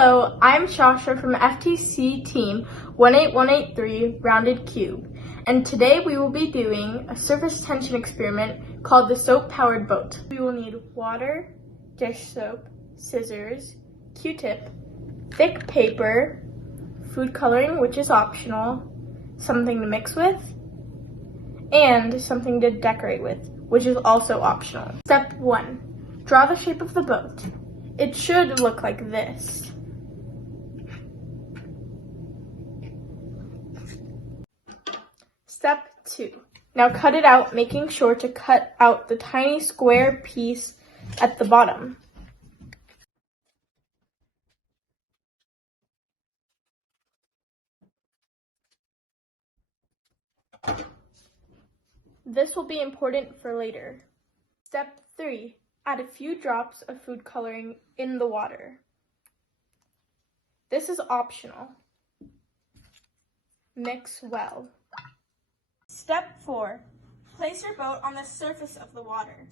Hello, I'm Shasha from FTC Team 18183 Rounded Cube, and today we will be doing a surface tension experiment called the soap-powered boat. We will need water, dish soap, scissors, Q-tip, thick paper, food coloring, which is optional, something to mix with, and something to decorate with, which is also optional. Step 1. Draw the shape of the boat. It should look like this. Step 2. Now cut it out, making sure to cut out the tiny square piece at the bottom. This will be important for later. Step 3. Add a few drops of food coloring in the water. This is optional. Mix well. Step 4. Place your boat on the surface of the water.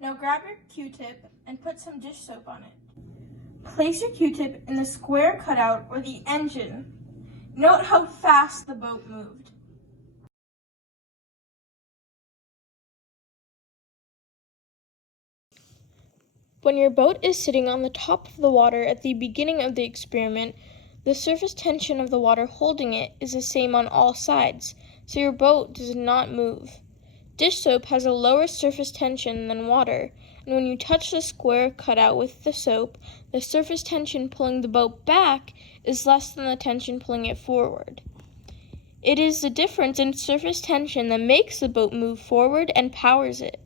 Now grab your Q-tip and put some dish soap on it. Place your Q-tip in the square cutout or the engine. Note how fast the boat moved. When your boat is sitting on the top of the water at the beginning of the experiment, the surface tension of the water holding it is the same on all sides, so your boat does not move. Dish soap has a lower surface tension than water, and when you touch the square cutout with the soap, the surface tension pulling the boat back is less than the tension pulling it forward. It is the difference in surface tension that makes the boat move forward and powers it.